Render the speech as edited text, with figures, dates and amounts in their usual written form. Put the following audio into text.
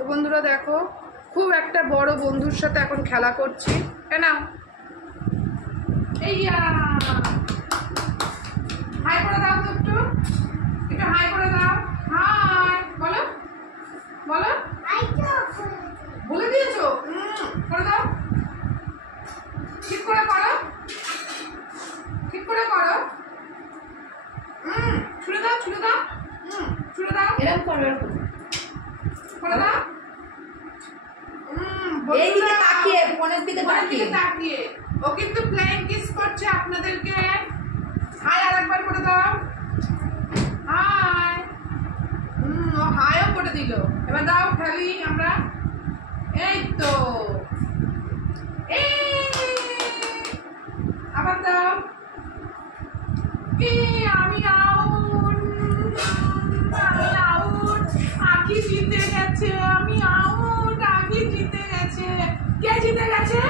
তো বন্ধুরা দেখো, খুব একটা বড় বন্ধুর সাথে এখন খেলা করছি। নাও, এইয়া হাই করে দাও তো, একটু একটু হাই করে দাও। হাই বলো, বলো। বলে দিয়েছো? করে দাও, ঠিক করে করো, ঠিক করে করো। ছুড়ে দাও, ছুড়ে দাও, ছুড়ে দাও, এরকম করো, এরকম করে দাও। এইদিকে তাকিয়ে, ফোনের দিকে তাকিয়ে। ও কিন্তু ফ্লাইং কিস করছে আপনাদেরকে। হাই আরেকবার করে দাও, হাই। ও হাইও করে দিল। এবার দাও খেলি আমরা। এই তো, আবার দাও। আমি আউট, আমি আউট। আখি জিতে গেছে, আমি আউট। আখি জিতে গেছে। কে জিতে গেছে?